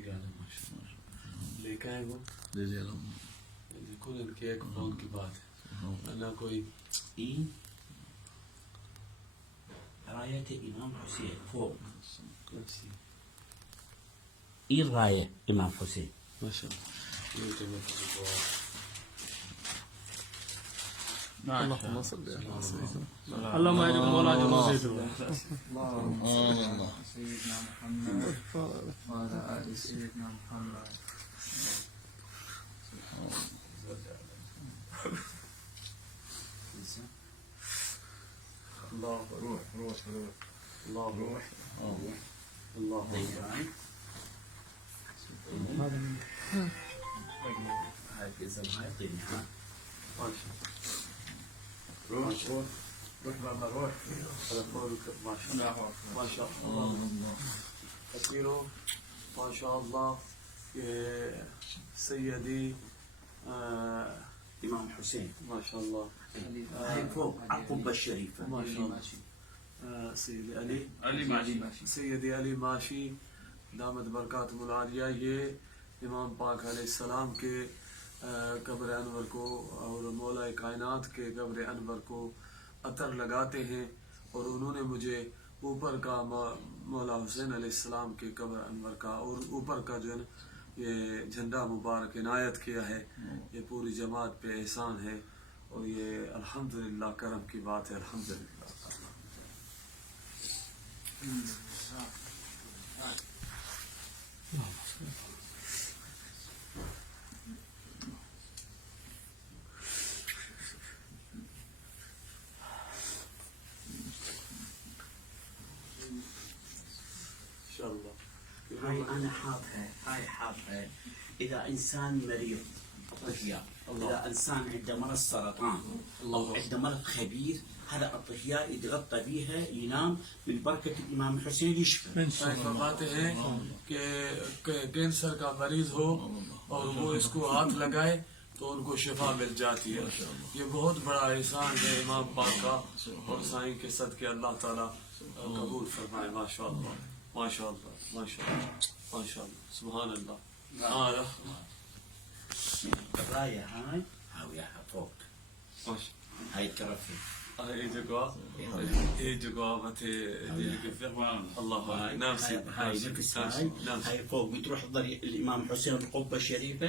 ठीक है माशाल्लाह लेके आए वो जी जी देखो इनके एक फोन की बात है ना कोई راية الإمام حسين فوق अच्छी إيه الراية إمام حسين माशाल्लाह ये तो मैं तुझको اللهم صل على سيدنا اللهم اجعل مولانا وزيده الله سيدنا محمد وعلى آل سيدنا محمد. الله روح روح روح الله روح الله هاي الإذن هاي طيني ها माशाल्लाह روح روح روح بابا روح. هذا قولك ما شاء الله ما شاء الله كثيرون ما شاء الله يا سيدي إمام حسين ما شاء الله هاي فوق القبة الشريفة ما شاء الله سيدي علي علي ماشي سيدي علي माशी दामद बरकातुहुल आलिया ये इमाम पाक अलैहिस्सलाम के कब्र अनवर को और मौला कायनात के कब्र अनवर को अतर लगाते हैं और उन्होंने मुझे ऊपर का मौला हुसैन अलैहिस्सलाम के कब्र अनवर का और ऊपर का जो है ये झंडा मुबारक इनायत किया है। ये पूरी जमात पे एहसान है और ये अल्हम्दुलिल्लाह करम की बात है। अल्हम्दुलिल्लाह هاي أنا حاطها هاي حاطها إذا إنسان مريض أطهياء إذا إنسان عنده مرض سرطان أو عنده مرض خبير هذا أطهياء يتغطى بيها ينام من بركة الإمام حسين يشفى. फरमाते हैं कि कैंसर का मरीज हो और वो इसको हाथ लगाए तो उनको शिफा मिल जाती है। ये बहुत बड़ा एहसान है इमाम पाक का और साईं के सदके अल्लाह ताला कबूल फरमाए। माशाअल्लाह माशाअल्लाह माशाअल्लाह माशाअल्लाह सुभान अल्लाह। الراية هاي هاويها فوق هاي الكرفة ये जगह मथे الله نعم هاي نفس هاي فوق بتروح الإمام حسين القبة الشريفة